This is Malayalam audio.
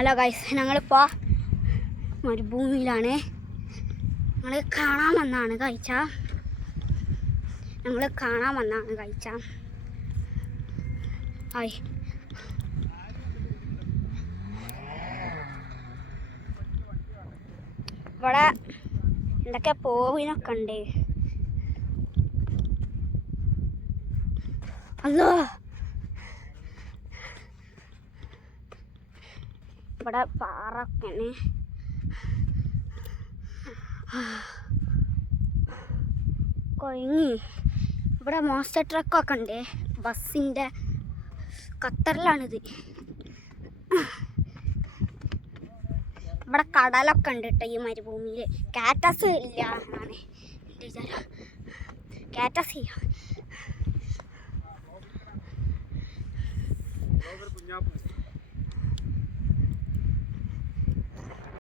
ഹലോ ഗൈസ്, ഞങ്ങളിപ്പോൾ മരുഭൂമിയിലാണ്. ഞങ്ങൾ കാണാൻ വന്നാണ് കഴിച്ച ഹായ്. ഇവിടെ എന്തൊക്കെ പോവിനൊക്കെ ഉണ്ട്. അല്ലോ, ഇവിടെ പാറൊക്കെയാണ്. കൊയങ്ങി. ഇവിടെ മോസ്റ്റർ ട്രക്കൊക്കെ ഉണ്ട്. ബസ്സിൻ്റെ ഖത്തറിലാണിത്. ഇവിടെ കടലൊക്കെ ഉണ്ട് കേട്ടോ ഈ മരുഭൂമിയിൽ. കാറ്റസ് ഇല്ല എന്നാണ് എൻ്റെ വിചാരം. കാറ്റസ് ഇല്ല.